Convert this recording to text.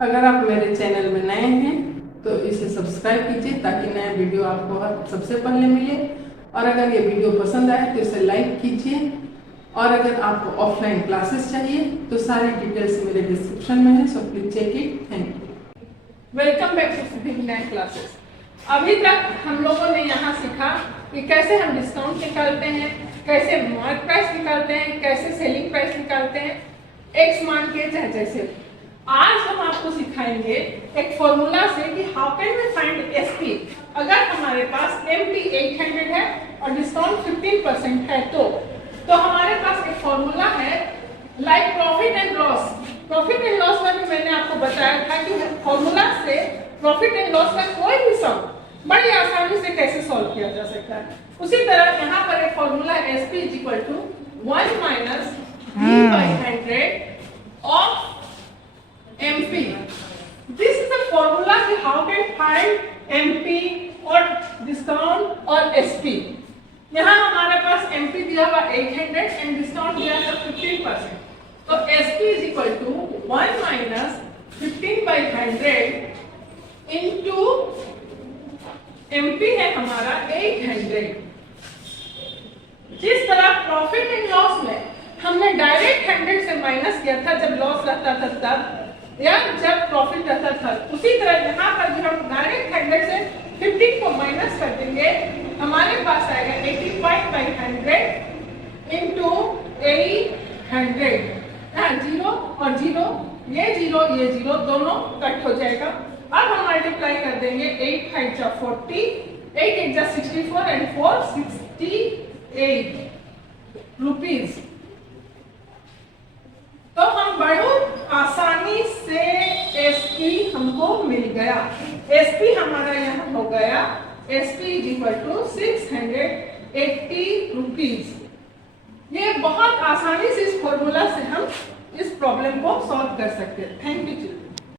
अगर आप मेरे चैनल में नए हैं तो इसे सब्सक्राइब कीजिए ताकि नया वीडियो आपको सबसे पहले मिले। और अगर ये वीडियो पसंद आए तो इसे लाइक कीजिए। और अगर आपको ऑफलाइन क्लासेस चाहिए तो सारी डिटेल्स मेरे डिस्क्रिप्शन में है, so please check it. Thank you. Welcome back to Siddhi Vinayak classes. अभी तक हम लोगों ने यहाँ सीखा कि कैसे हम डिस्काउंट निकालते हैं, कैसे मार्क प्राइस निकालते हैं, कैसे सेलिंग प्राइस निकालते हैं, एक्स मान के चाहे जैसे। आज हम आपको सिखाएंगे एक फॉर्मूला से कि how can we find SP. अगर हमारे पास एमपी 800 है और डिस्काउंट 15% है तो हमारे पास एक फॉर्मूला है like profit and loss. Profit and loss में भी मैंने आपको बताया था कि फॉर्मूला से प्रॉफिट एंड लॉस का कोई भी सम बड़ी आसानी से कैसे सॉल्व किया जा सकता है। उसी तरह यहाँ पर एक formula SP is equal to 1 minus V/100 of MP। This is the formula कि हाउ कैन फाइंड MP और डिस्काउंट और SP। यहाँ हमारे पास MP दिया हुआ 800 एंड डिस्काउंट दिया था 15%। तो SP is equal to 1 minus 15/100 into MP है हमारा 800। जिस तरह प्रॉफिट एंड लॉस में हमने डायरेक्ट 100 से माइनस किया था जब लॉस रहता था तब, या जब प्रॉफिट रहता था, उसी तरह यहाँ पर भी हम डायरेक्ट 100 से 15 को माइनस कर देंगे। हमारे पास आएगा 85/100 इंटू 800। हाँ, जीरो और जीरो, ये जीरो दोनों कट हो जाएगा। अब हम मल्टीप्लाई कर देंगे 8 5 जा 40, 8 8 जा 64 एंड 4 68 रुपीज। तो हम बहुत आसानी से एसपी हमको मिल गया। एसपी हमारा यहाँ हो गया SP is equal to 680 rupees. ये बहुत आसानी से इस फॉर्मूला से हम इस प्रॉब्लम को सॉल्व कर सकते हैं। Thank you.